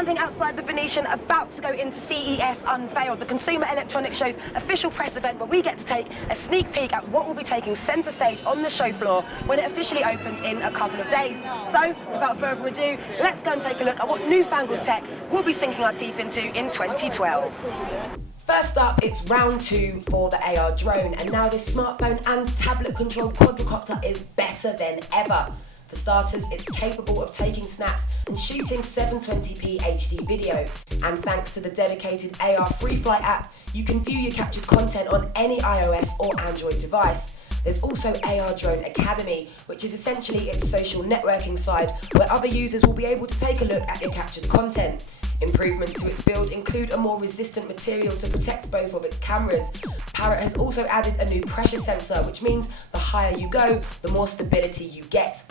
standing outside the Venetian, about to go into CES Unveiled, the Consumer Electronics Show's official press event, where we get to take a sneak peek at what will be taking centre stage on the show floor when it officially opens in a couple of days. So, without further ado, let's go and take a look at what newfangled tech we'll be sinking our teeth into in 2012. First up, it's round 2 for the AR drone, and now this smartphone and tablet-controlled quadricopter is better than ever. For starters, it's capable of taking snaps and shooting 720p HD video. And thanks to the dedicated AR Free Flight app, you can view your captured content on any iOS or Android device. There's also AR Drone Academy, which is essentially its social networking side, where other users will be able to take a look at your captured content. Improvements to its build include a more resistant material to protect both of its cameras. Parrot has also added a new pressure sensor, which means the higher you go, the more stability you get.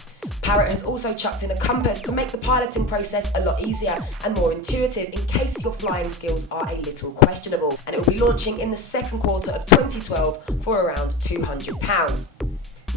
Parrot has also chucked in a compass to make the piloting process a lot easier and more intuitive in case your flying skills are a little questionable. And it will be launching in the second quarter of 2012 for around £200.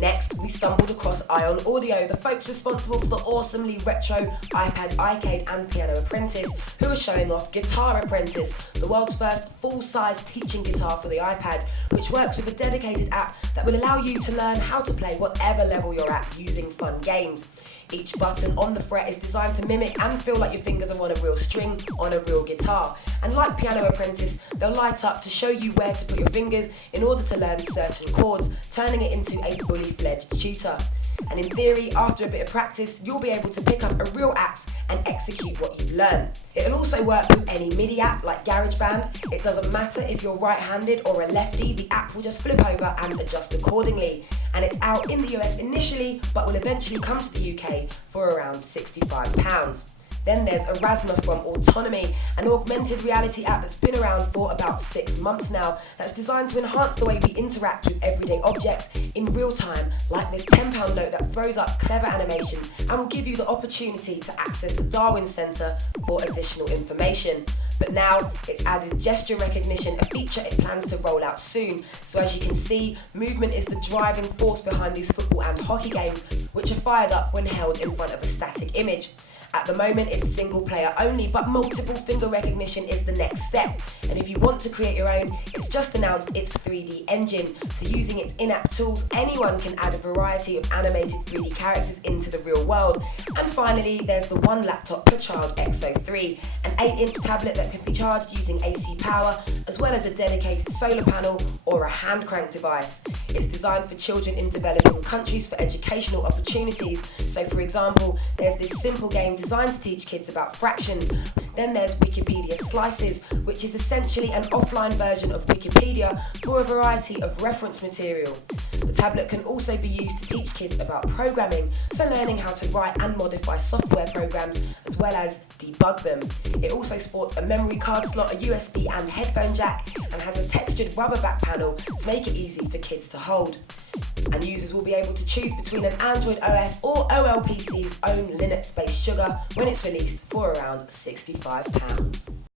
Next, we stumbled across Ion Audio, the folks responsible for the awesomely retro iPad Arcade and Piano Apprentice, who are showing off Guitar Apprentice, the world's first full-size teaching guitar for the iPad, which works with a dedicated app that will allow you to learn how to play whatever level you're at using fun games. Each button on the fret is designed to mimic and feel like your fingers are on a real string on a real guitar. And like Piano Apprentice, they'll light up to show you where to put your fingers in order to learn certain chords, turning it into a fully fledged tutor. And in theory, after a bit of practice, you'll be able to pick up a real axe and execute what you've learned. It'll also work with any MIDI app like GarageBand. It doesn't matter if you're right-handed or a lefty, the app will just flip over and adjust accordingly. And it's out in the US initially, but will eventually come to the UK for around £65. Then there's Erasma from Autonomy, an augmented reality app that's been around for about 6 months now, that's designed to enhance the way we interact with everyday objects in real time, like this £10 note that throws up clever animations and will give you the opportunity to access the Darwin Centre for additional information. But now it's added gesture recognition, a feature it plans to roll out soon. So as you can see, movement is the driving force behind these football and hockey games, which are fired up when held in front of a static image. At the moment, it's single player only, but multiple finger recognition is the next step. And if you want to create your own, it's just announced its 3D engine. So using its in-app tools, anyone can add a variety of animated 3D characters into the real world. And finally, there's the One Laptop per Child Exo 3, an 8-inch tablet that can be charged using AC power, as well as a dedicated solar panel or a hand crank device. It's designed for children in developing countries for educational opportunities. So for example, there's this simple game designed to teach kids about fractions. Then there's Wikipedia Slices, which is essentially an offline version of Wikipedia for a variety of reference material. The tablet can also be used to teach kids about programming, so learning how to write and modify software programs, as well as debug them. It also sports a memory card slot, a USB and headphone jack, and has a textured rubber back panel to make it easy for kids to hold. And users will be able to choose between an Android OS or OLPC's own Linux-based sugar when it's released for around £65.